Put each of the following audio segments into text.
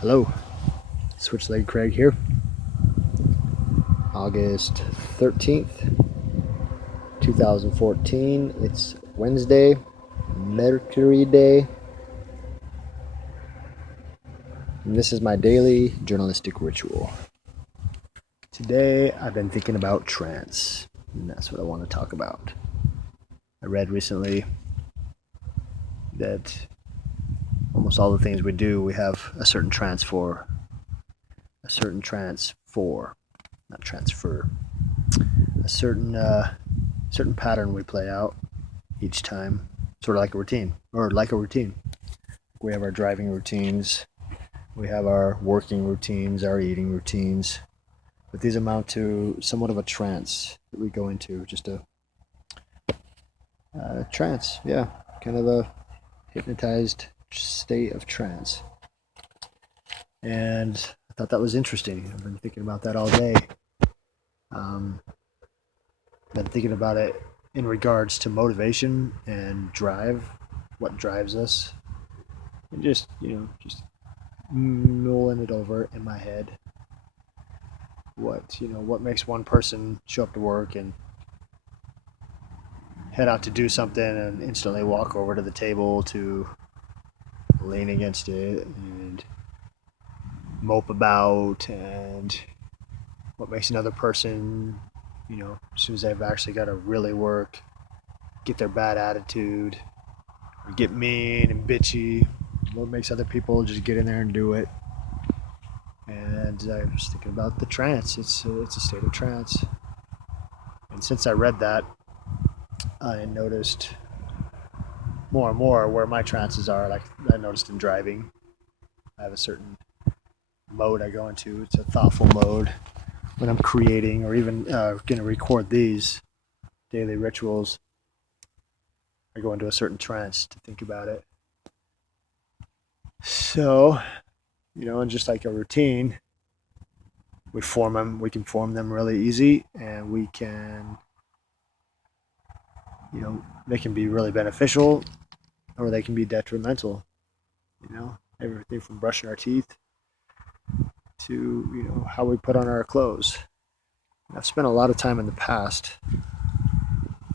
Hello, SwitchlegCraig here. August 13th, 2014. It's Wednesday, Mercury Day. And this is my daily journalistic ritual. Today I've been thinking about trance, and that's what I want to talk about. I read recently that almost all the things we do, we have a certain trance for. Not transfer. A certain pattern we play out each time, sort of like a routine. We have our driving routines, we have our working routines, our eating routines, but these amount to somewhat of a trance that we go into, just a trance, yeah, kind of a hypnotized state of trance. And I thought that was interesting. I've been thinking about that all day. Been thinking about it in regards to motivation and drive, what drives us, and just mulling it over in my head. What makes one person show up to work and head out to do something and instantly walk over to the table to lean against it and mope about, and what makes another person, as soon as they've actually got to really work, get their bad attitude or get mean and bitchy. What makes other people just get in there and do it. And I was thinking about the trance. It's a state of trance. And since I read that, I noticed more and more where my trances are. Like I noticed in driving, I have a certain mode I go into. It's a thoughtful mode. When I'm creating or even going to record these daily rituals, I go into a certain trance to think about it. So, and just like a routine, we can form them really easy, and we can, they can be really beneficial or they can be detrimental. Everything from brushing our teeth to how we put on our clothes. I've spent a lot of time in the past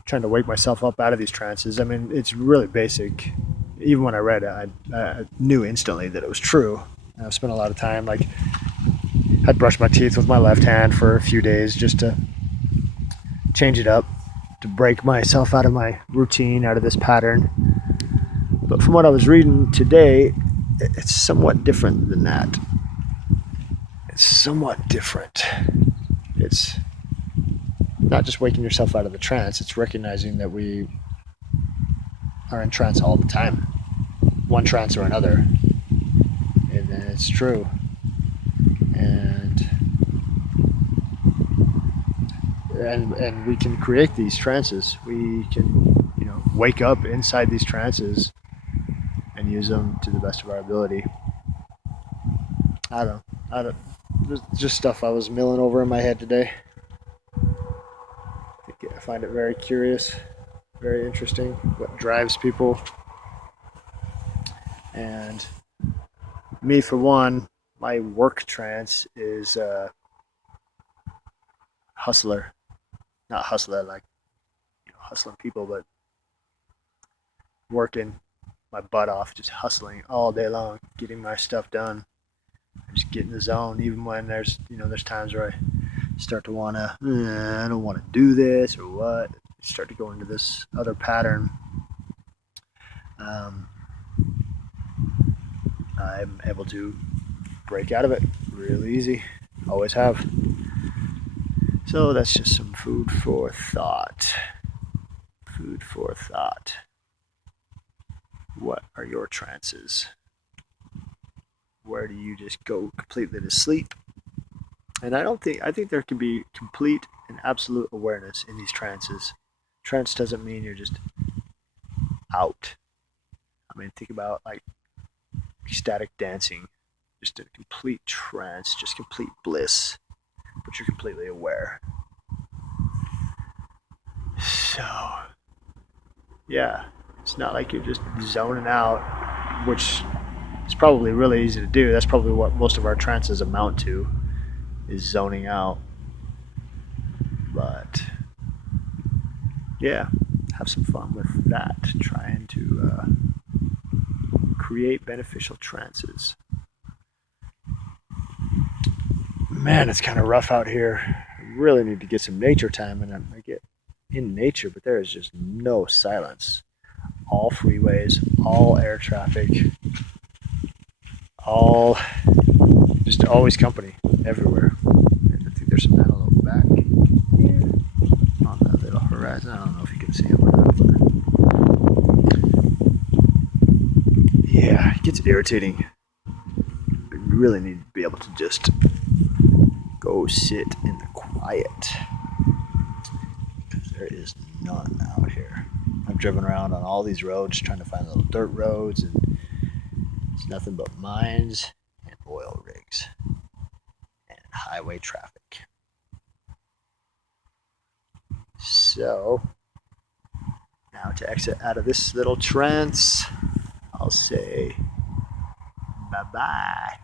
trying to wake myself up out of these trances. I mean, it's really basic. Even when I read it, I knew instantly that it was true. And I've spent a lot of time, like, I'd brush my teeth with my left hand for a few days just to change it up, to break myself out of my routine, out of this pattern. But from what I was reading today, it's somewhat different than that. It's somewhat different. It's not just waking yourself out of the trance, it's recognizing that we are in trance all the time, one trance or another. And then it's true. And we can create these trances. We can, wake up inside these trances and use them to the best of our ability. I don't just stuff I was milling over in my head today. I find it very curious, very interesting, what drives people. And me, for one, my work trance is hustler. Not hustler like hustling people, but working my butt off, just hustling all day long, getting my stuff done. Just get in the zone, even when there's times where I start to want to, I don't want to do this or what. Start to go into this other pattern. I'm able to break out of it really easy. Always have. So that's just some food for thought. Food for thought. What are your trances? Where do you just go completely to sleep? And I think there can be complete and absolute awareness in these trances. Trance doesn't mean you're just out. I mean, think about like ecstatic dancing, just a complete trance, just complete bliss, but you're completely aware. So, yeah, it's not like you're just zoning out, which It's probably really easy to do. That's probably what most of our trances amount to, is zoning out. But yeah, have some fun with that, trying to create beneficial trances. Man, it's kind of rough out here. I really need to get some nature time, and I get in nature, but there is just no silence. All freeways, all air traffic, all just always company everywhere. And I think there's some antelope back here on that little horizon. I don't know if you can see them or not, but yeah, it gets irritating. I really need to be able to just go sit in the quiet, because there is none out here. I've driven around on all these roads trying to find little dirt roads, and it's nothing but mines and oil rigs and highway traffic. So now to exit out of this little trance, I'll say bye-bye.